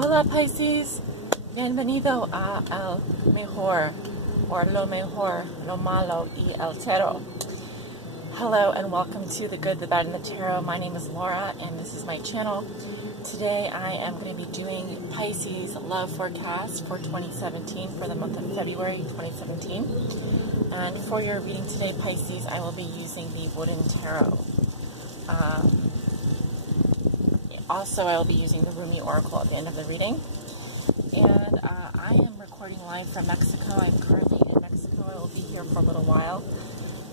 Hola Pisces, bienvenido a El Mejor, or Lo Mejor, Lo Malo y El Tarot. Hello and welcome to The Good, the Bad, and the Tarot. My name is Laura and this is my channel. Today I am going to be doing Pisces love forecast for 2017, for the month of February 2017. And for your reading today, Pisces, I will be using the Wooden Tarot. Also, I will be using the Rumi Oracle at the end of the reading. And I am recording live from Mexico. I'm currently in Mexico. I will be here for a little while.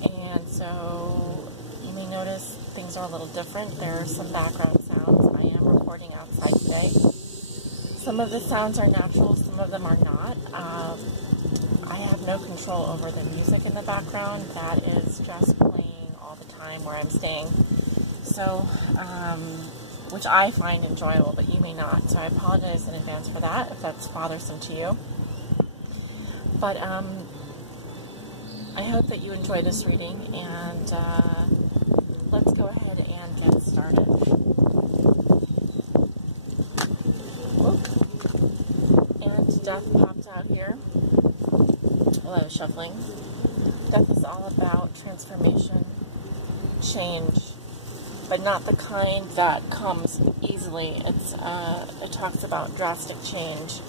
And so you may notice things are a little different. There are some background sounds. I am recording outside today. Some of the sounds are natural, some of them are not. I have no control over the music in the background. That is just playing all the time where I'm staying. So, which I find enjoyable, but you may not. So I apologize in advance for that, if that's bothersome to you. But I hope that you enjoy this reading, and let's go ahead and get started. Whoop. And Death popped out here while I was shuffling. Death is all about transformation, change, but not the kind that comes easily. It talks about drastic change,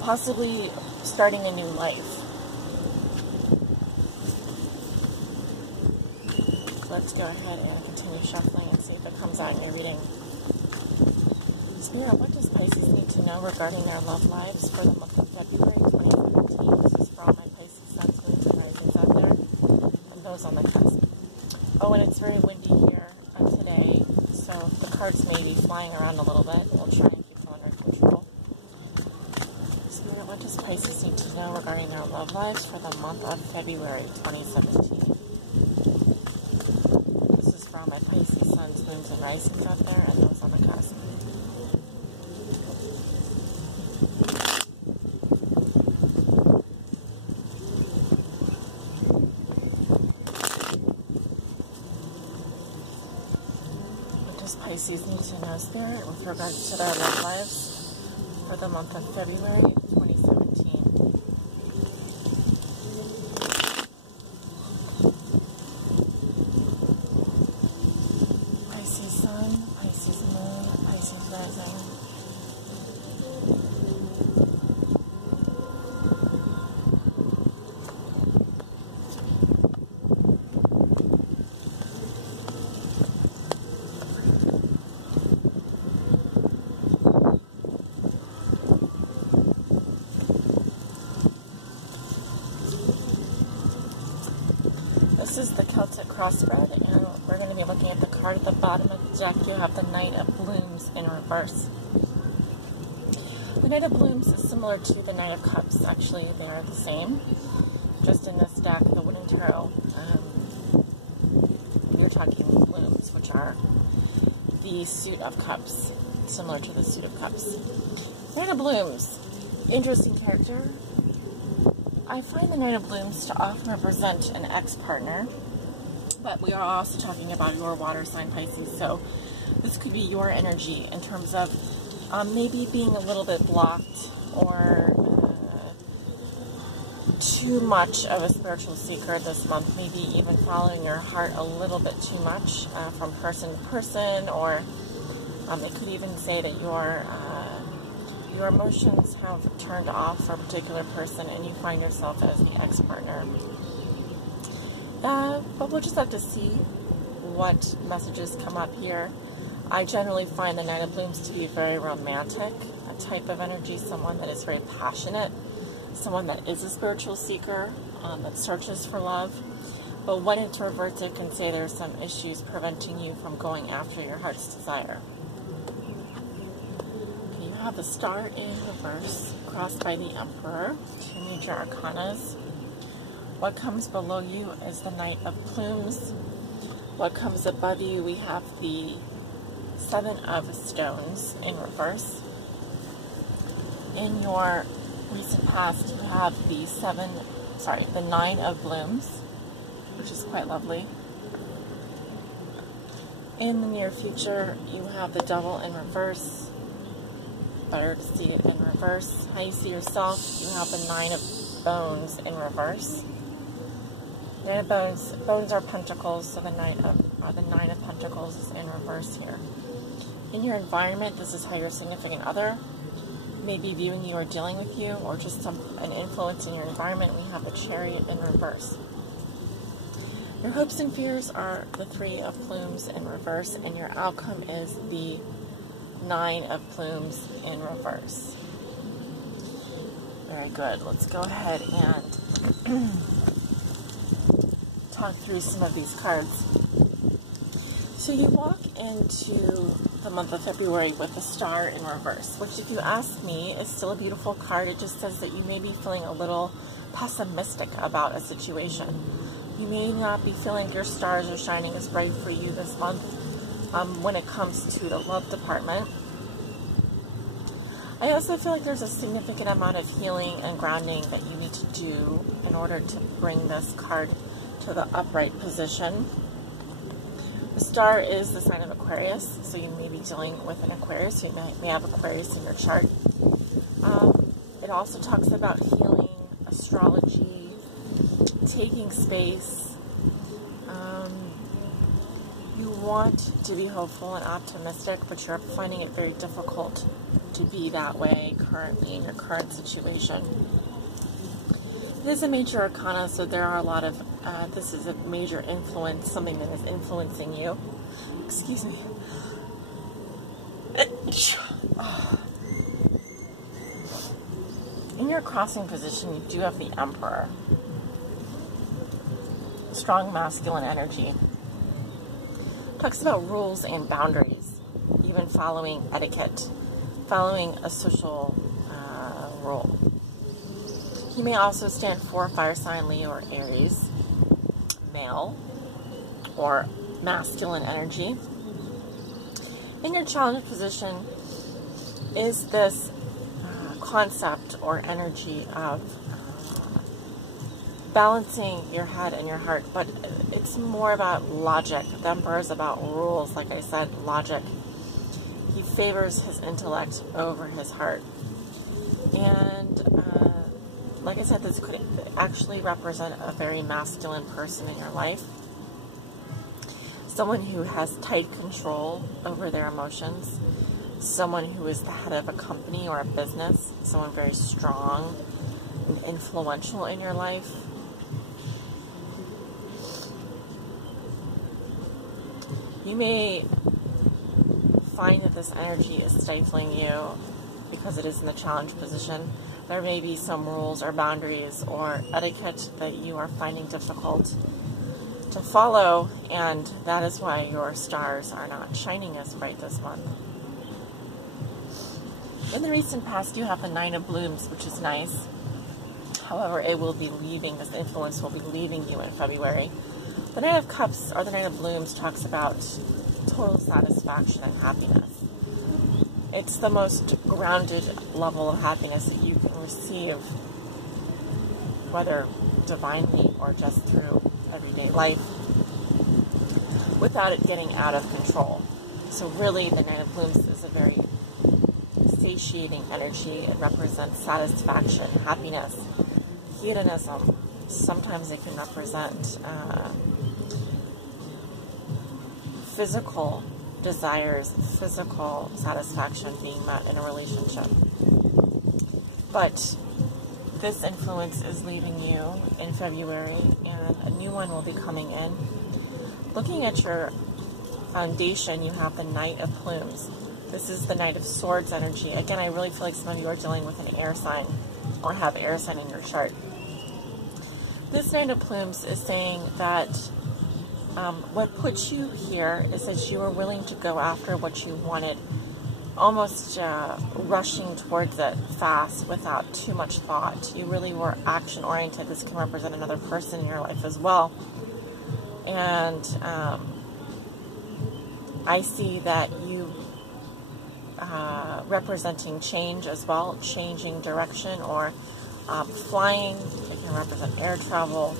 possibly starting a new life. Let's go ahead and continue shuffling and see if it comes out in your reading. Spirit, what does Pisces need to know regarding their love lives for the month of February 2017? This is for all my Pisces suns, moons, and risings out there, and those on the cusp. Oh, and it's very windy here today, so the cards may be flying around a little bit. We'll try and keep them under control. Spirit, what does Pisces need to know regarding their love lives for the month of February 2017? This is for all my Pisces suns, moons, and risings out there, and those on the cusp. Pisces need to know, Spirit, with regards to their love lives for the month of February 2017. Pisces Sun, Pisces Moon, Pisces Rising. This is the Celtic crossbred, and we're going to be looking at the card at the bottom of the deck. You have the Knight of Blooms in reverse. The Knight of Blooms is similar to the Knight of Cups. Actually, they're the same. Just in this deck, the Wooden Tarot, you're talking blooms, which are the Suit of Cups, similar to the Suit of Cups. Knight of Blooms, interesting character. I find the Knight of Blooms to often represent an ex-partner, but we are also talking about your water sign, Pisces, so this could be your energy in terms of maybe being a little bit blocked or too much of a spiritual seeker this month, maybe even following your heart a little bit too much from person to person, or it could even say that your emotions have turned off for a particular person and you find yourself as the ex-partner. But we'll just have to see what messages come up here. I generally find the Knight of Blooms to be very romantic, a type of energy, someone that is very passionate, someone that is a spiritual seeker, that searches for love. But when it reverts, it can say there's some issues preventing you from going after your heart's desire. You have the Star in reverse, crossed by the Emperor, two major arcanas. What comes below you is the Knight of Plumes. What comes above you, we have the Seven of Stones in reverse. In your recent past, you have the Nine of Blooms, which is quite lovely. In the near future, you have the Devil in reverse. Better to see it in reverse. How you see yourself, you have the Nine of Bones in reverse. Nine of Bones are pentacles, so the Nine of Pentacles is in reverse here. In your environment, this is how your significant other may be viewing you or dealing with you, or just an influence in your environment. We have the Chariot in reverse. Your hopes and fears are the Three of Plumes in reverse, and your outcome is the Nine of Plumes in reverse. Very good. Let's go ahead and talk through some of these cards. So you walk into the month of February with the Star in reverse, which, if you ask me, is still a beautiful card. It just says that you may be feeling a little pessimistic about a situation. You may not be feeling your stars are shining as bright for you this month when it comes to the love department. I also feel like there's a significant amount of healing and grounding that you need to do in order to bring this card to the upright position. The Star is the sign of Aquarius, so you may be dealing with an Aquarius. You may have Aquarius in your chart. It also talks about healing, astrology, taking space. You want to be hopeful and optimistic, but you're finding it very difficult to be that way currently in your current situation. It is a major arcana, so there are a lot of, this is a major influence, something that is influencing you. Excuse me. In your crossing position, you do have the Emperor. Strong masculine energy. Talks about rules and boundaries, even following etiquette, following a social rule. He may also stand for fire sign Leo or Aries, male, or masculine energy. In your challenge position is this concept or energy of balancing your head and your heart, but it's more about logic. The Emperor is about rules, like I said, logic. He favors his intellect over his heart. And like I said, this could actually represent a very masculine person in your life. Someone who has tight control over their emotions. Someone who is the head of a company or a business. Someone very strong and influential in your life. You may find that this energy is stifling you because it is in the challenge position. There may be some rules or boundaries or etiquette that you are finding difficult to follow, and that is why your stars are not shining as bright this month. In the recent past, you have the Nine of Blooms, which is nice. However, it will be leaving, this influence will be leaving you in February. The Nine of Cups, or the Nine of Blooms, talks about total satisfaction and happiness. It's the most grounded level of happiness that you can receive, whether divinely or just through everyday life, without it getting out of control. So really, the Nine of Blooms is a very satiating energy. It represents satisfaction, happiness, hedonism. Sometimes it can represent physical desires, physical satisfaction being met in a relationship. But this influence is leaving you in February, and a new one will be coming in. Looking at your foundation, you have the Knight of Plumes. This is the Knight of Swords energy. Again, I really feel like some of you are dealing with an air sign or have air sign in your chart. This Knight of Plumes is saying that what put you here is that you were willing to go after what you wanted, almost rushing towards it fast without too much thought. You really were action-oriented. This can represent another person in your life as well. And I see that you representing change as well, changing direction, or flying. It can represent air travel.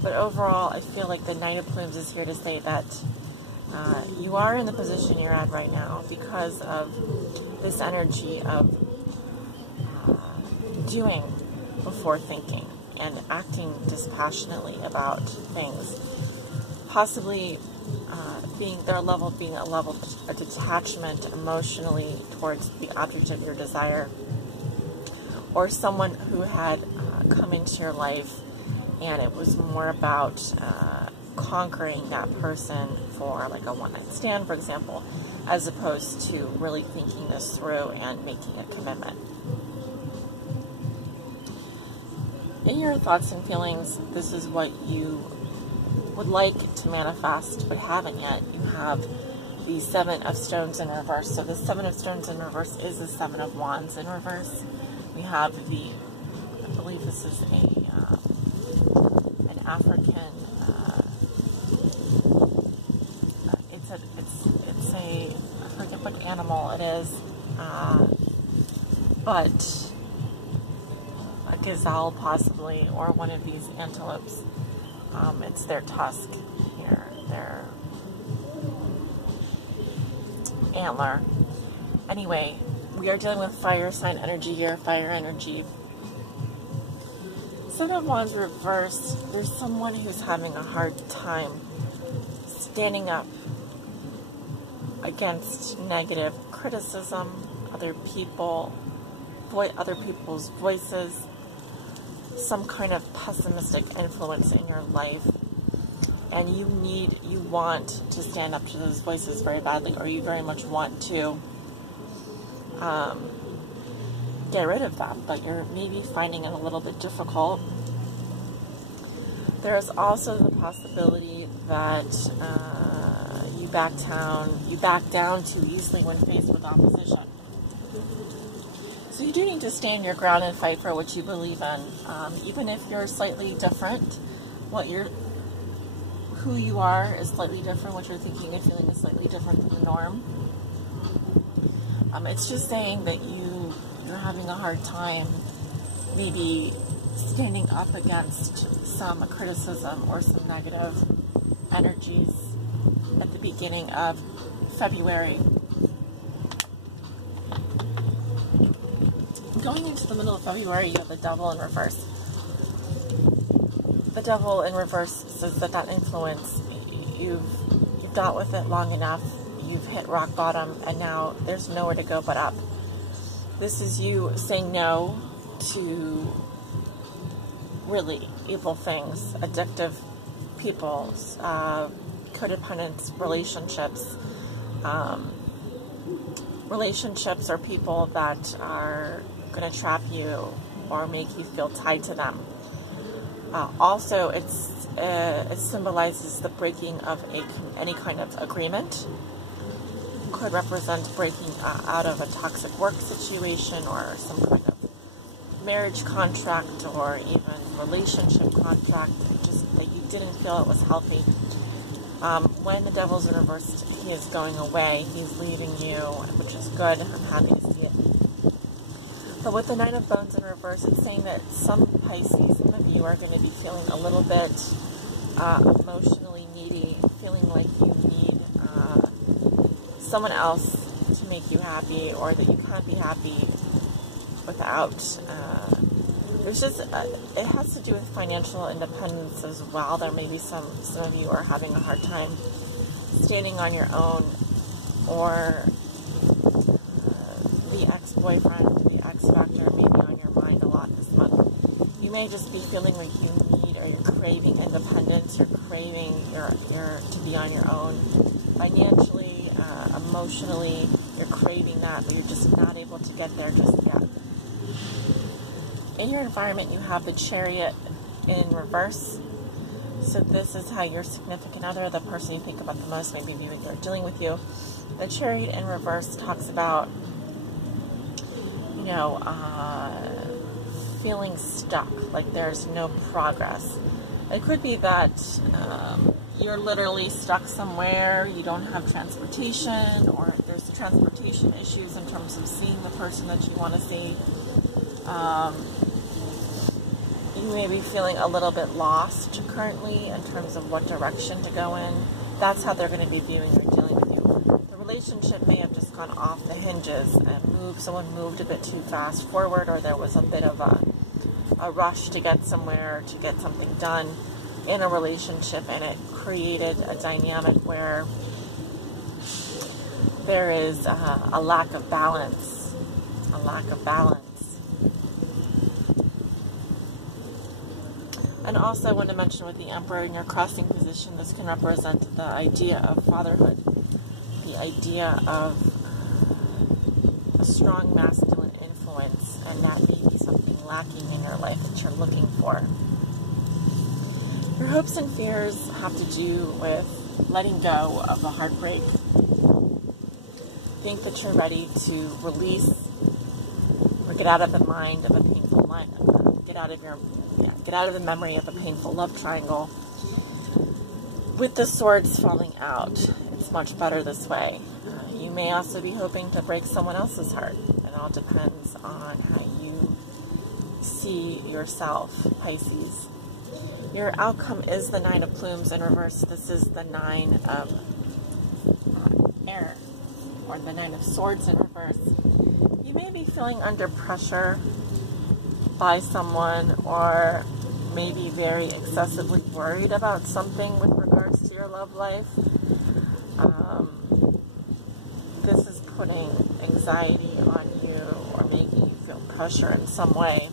But overall, I feel like the Knight of Plumes is here to say that You are in the position you're at right now because of this energy of doing before thinking and acting dispassionately about things. Possibly being a level of detachment emotionally towards the object of your desire, or someone who had come into your life and it was more about conquering that person for like a one-night stand, for example, as opposed to really thinking this through and making a commitment. In your thoughts and feelings, this is what you would like to manifest but haven't yet. You have the Seven of Stones in reverse. So the Seven of Stones in reverse is the Seven of Wands in reverse. We have I believe this is an African, I forget what animal it is, but a gazelle possibly, or one of these antelopes. It's their tusk here, their antler. Anyway, we are dealing with fire sign energy here, fire energy. Seven of Wands reversed, there's someone who's having a hard time standing up against negative criticism, other people's voices, some kind of pessimistic influence in your life, and you want to stand up to those voices very badly, or you very much want to get rid of them, but you're maybe finding it a little bit difficult. There's also the possibility that you back down too easily when faced with opposition. So you do need to stand your ground and fight for what you believe in, even if you're slightly different. Who you are is slightly different. What you're thinking and feeling is slightly different than the norm. It's just saying that you're having a hard time maybe standing up against some criticism or some negative energies at the beginning of February. Going into the middle of February, you have the Devil in reverse. The Devil in reverse says that influence, you've dealt with it long enough, you've hit rock bottom, and now there's nowhere to go but up. This is you saying no to really evil things, addictive people, codependent relationships. Relationships are people that are going to trap you or make you feel tied to them. Also, it symbolizes the breaking of any kind of agreement. Could represent breaking out of a toxic work situation or some kind of marriage contract or even relationship contract that you didn't feel it was healthy. When the Devil's in reverse, he is going away. He's leaving you, which is good. I'm happy to see it. But with the Nine of Bones in reverse, it's saying that some Pisces, some of you are going to be feeling a little bit emotionally needy, feeling like you need someone else to make you happy, or that you can't be happy without. There's just, it has to do with financial independence as well. There may be some of you are having a hard time standing on your own, or the ex-boyfriend, the X-factor may be on your mind a lot this month. You may just be feeling like you need, or you're craving independence, you're craving to be on your own financially, emotionally, you're craving that, but you're just not able to get there just yet. In your environment, you have the Chariot in reverse. So this is how your significant other, the person you think about the most, maybe viewing or dealing with you. The Chariot in reverse talks about, feeling stuck, like there's no progress. It could be that you're literally stuck somewhere, you don't have transportation, or there's the transportation issues in terms of seeing the person that you want to see. You may be feeling a little bit lost currently in terms of what direction to go in. That's how they're going to be viewing or dealing with you. The relationship may have just gone off the hinges and someone moved a bit too fast forward, or there was a bit of a rush to get somewhere, to get something done in a relationship, and it created a dynamic where there is a lack of balance. A lack of balance. And also I want to mention with the Emperor in your crossing position, this can represent the idea of fatherhood, the idea of a strong masculine influence, and that may be something lacking in your life that you're looking for. Your hopes and fears have to do with letting go of the heartbreak. Think that you're ready to release or get out of the mind of a painful mind, get out of the memory of a painful love triangle. With the swords falling out, it's much better this way. You may also be hoping to break someone else's heart. It all depends on how you see yourself, Pisces. Your outcome is the Nine of Plumes in reverse. This is the Nine of Air, or the Nine of Swords in reverse. You may be feeling under pressure by someone, or maybe very excessively worried about something with regards to your love life. This is putting anxiety on you or making you feel pressure in some way.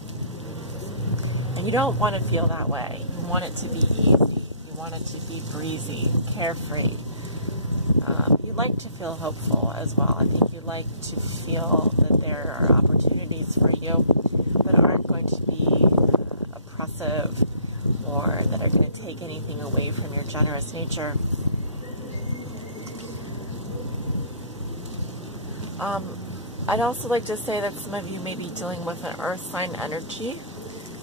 And you don't want to feel that way. You want it to be easy. You want it to be breezy, carefree. You like to feel hopeful as well. I think you like to feel that there are opportunities for you that aren't going to be oppressive or that are going to take anything away from your generous nature. I'd also like to say that some of you may be dealing with an earth sign energy,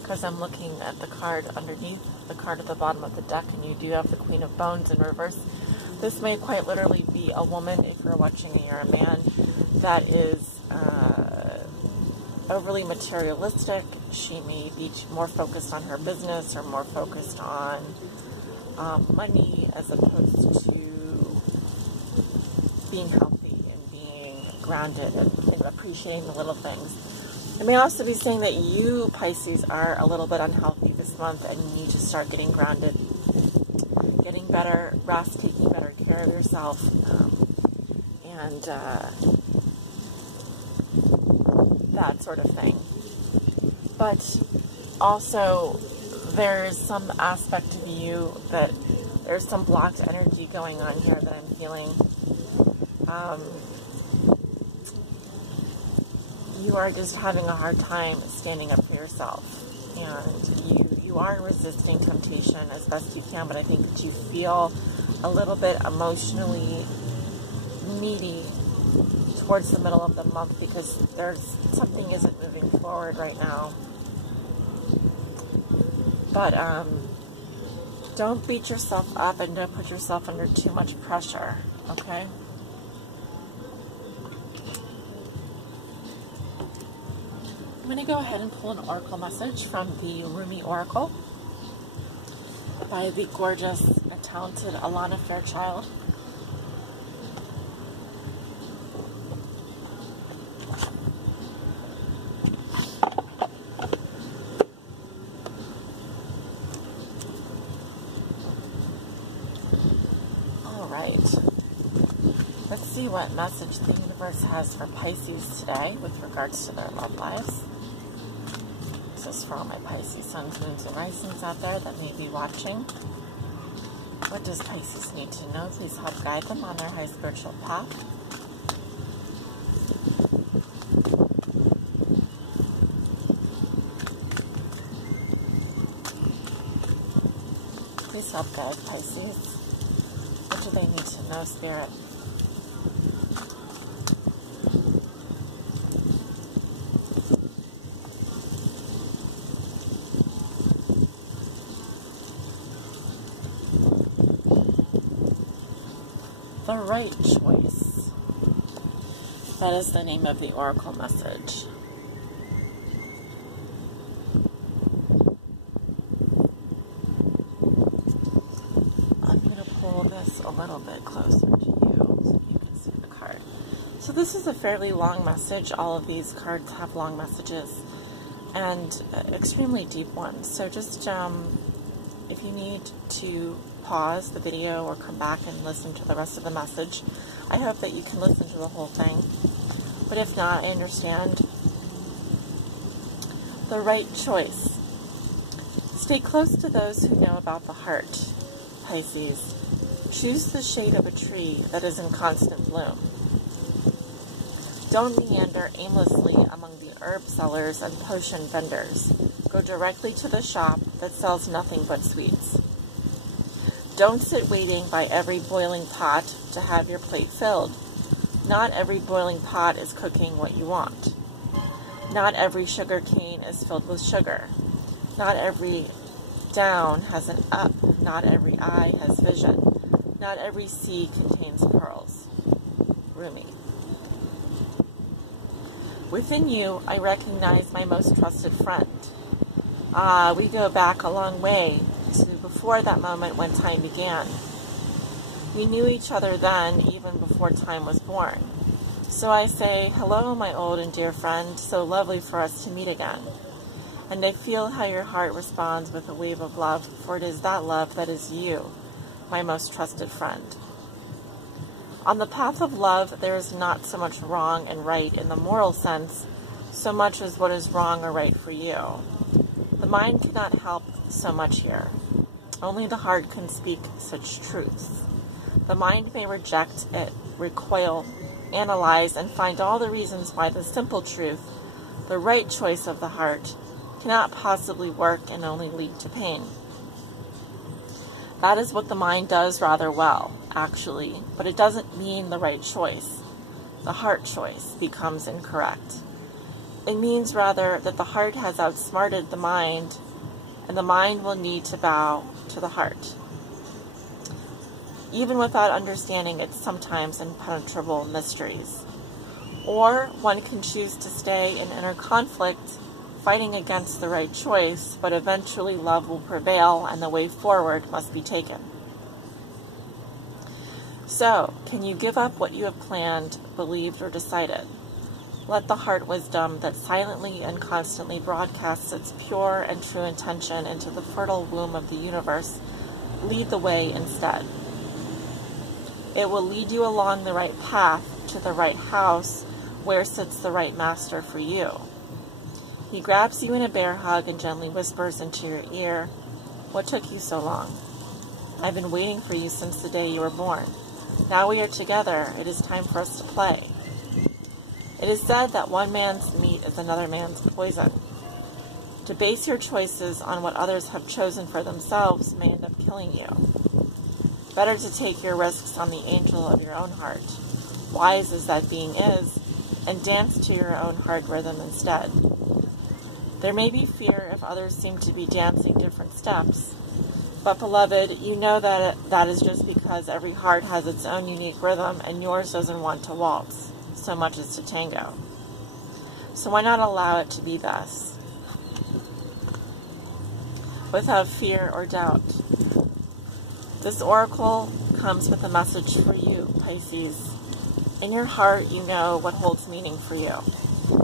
because I'm looking at the card underneath, the card at the bottom of the deck, and you do have the Queen of Bones in reverse. This may quite literally be a woman, if you're watching and you're a man, that is overly materialistic. She may be more focused on her business or more focused on money as opposed to being healthy and being grounded and appreciating the little things. I may also be saying that you, Pisces, are a little bit unhealthy this month and you need to start getting grounded, getting better rest, taking better care of yourself, and that sort of thing. But also, there's some aspect of you that there's some blocked energy going on here that I'm feeling. You are just having a hard time standing up for yourself, and you are resisting temptation as best you can, but I think that you feel a little bit emotionally needy towards the middle of the month because something isn't moving forward right now. But don't beat yourself up and don't put yourself under too much pressure, okay? I'm going to go ahead and pull an oracle message from the Rumi Oracle by the gorgeous and talented Alana Fairchild. Let's see what message the universe has for Pisces today with regards to their love lives. This is for all my Pisces suns, moons, and risings out there that may be watching. What does Pisces need to know? Please help guide them on their high spiritual path. Please help guide Pisces. What do they need to know, Spirit? The right choice. That is the name of the oracle message. I'm going to pull this a little bit closer to you so you can see the card. So this is a fairly long message. All of these cards have long messages and extremely deep ones. So just if you need to pause the video or come back and listen to the rest of the message, I hope that you can listen to the whole thing. But if not, I understand. The right choice. Stay close to those who know about the heart, Pisces. Choose the shade of a tree that is in constant bloom. Don't meander aimlessly among the herb sellers and potion vendors. Go directly to the shop that sells nothing but sweets. Don't sit waiting by every boiling pot to have your plate filled. Not every boiling pot is cooking what you want. Not every sugar cane is filled with sugar. Not every down has an up. Not every eye has vision. Not every sea contains pearls. Rumi. Within you, I recognize my most trusted friend. We go back a long way to before that moment when time began. We knew each other then, even before time was born. So I say, hello, my old and dear friend, so lovely for us to meet again. And I feel how your heart responds with a wave of love, for it is that love that is you, my most trusted friend. On the path of love, there is not so much wrong and right in the moral sense, so much as what is wrong or right for you. The mind cannot help so much here. Only the heart can speak such truths. The mind may reject it, recoil, analyze, and find all the reasons why the simple truth, the right choice of the heart, cannot possibly work and only lead to pain. That is what the mind does rather well, actually, but it doesn't mean the right choice. The heart choice becomes incorrect. It means rather that the heart has outsmarted the mind, and the mind will need to bow to the heart. Even without understanding its sometimes impenetrable mysteries. Or one can choose to stay in inner conflict, fighting against the right choice, but eventually love will prevail and the way forward must be taken. So, can you give up what you have planned, believed, or decided? Let the heart wisdom that silently and constantly broadcasts its pure and true intention into the fertile womb of the universe lead the way instead. It will lead you along the right path to the right house where sits the right master for you. He grabs you in a bear hug and gently whispers into your ear, "What took you so long? I've been waiting for you since the day you were born. Now we are together. It is time for us to play." It is said that one man's meat is another man's poison. To base your choices on what others have chosen for themselves may end up killing you. Better to take your risks on the angel of your own heart, wise as that being is, and dance to your own heart rhythm instead. There may be fear if others seem to be dancing different steps, but beloved, you know that is just because every heart has its own unique rhythm and yours doesn't want to waltz so much as to tango. So why not allow it to be thus, without fear or doubt? This oracle comes with a message for you, Pisces. In your heart, you know what holds meaning for you.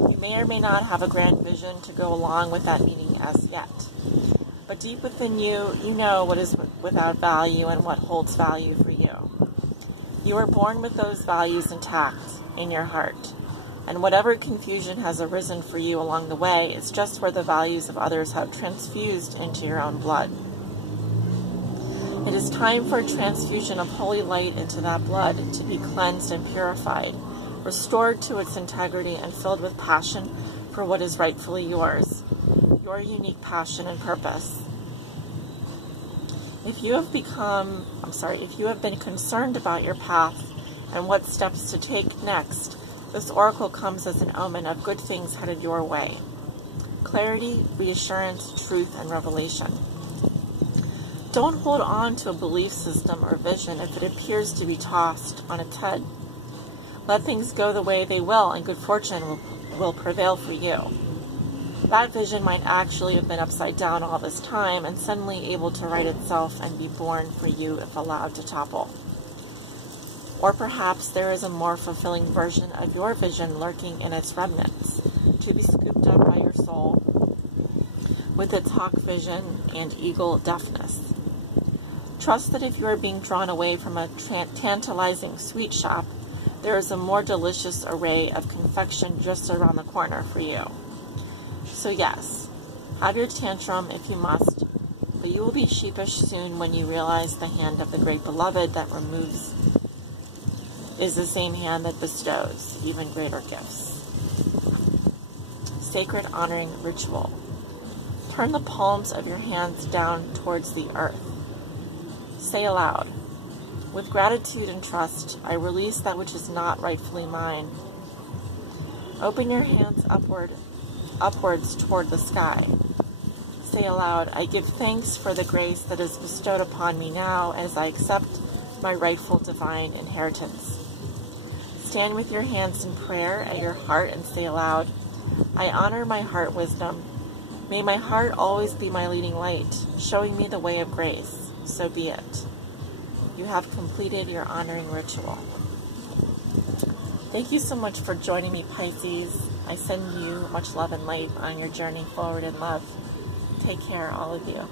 You may or may not have a grand vision to go along with that meaning as yet. But deep within you, you know what is without value and what holds value for you. You were born with those values intact in your heart. And whatever confusion has arisen for you along the way is just where the values of others have transfused into your own blood. It is time for a transfusion of holy light into that blood to be cleansed and purified, restored to its integrity and filled with passion for what is rightfully yours, your unique passion and purpose. If you have been concerned about your path and what steps to take next, this oracle comes as an omen of good things headed your way. Clarity, reassurance, truth, and revelation. Don't hold on to a belief system or vision if it appears to be tossed on its head. Let things go the way they will, and good fortune will prevail for you. That vision might actually have been upside down all this time and suddenly able to right itself and be born for you if allowed to topple. Or perhaps there is a more fulfilling version of your vision lurking in its remnants, to be scooped up by your soul with its hawk vision and eagle deafness. Trust that if you are being drawn away from a tantalizing sweet shop, there is a more delicious array of confection just around the corner for you. So yes, have your tantrum if you must, but you will be sheepish soon when you realize the hand of the great beloved that removes is the same hand that bestows even greater gifts. Sacred honoring ritual. Turn the palms of your hands down towards the earth. Say aloud, with gratitude and trust, I release that which is not rightfully mine. Open your hands upwards toward the sky. Say aloud, I give thanks for the grace that is bestowed upon me now as I accept my rightful divine inheritance. Stand with your hands in prayer at your heart and say aloud, I honor my heart wisdom. May my heart always be my leading light, showing me the way of grace. So be it. You have completed your honoring ritual. Thank you so much for joining me, Pisces. I send you much love and light on your journey forward in love. Take care, all of you.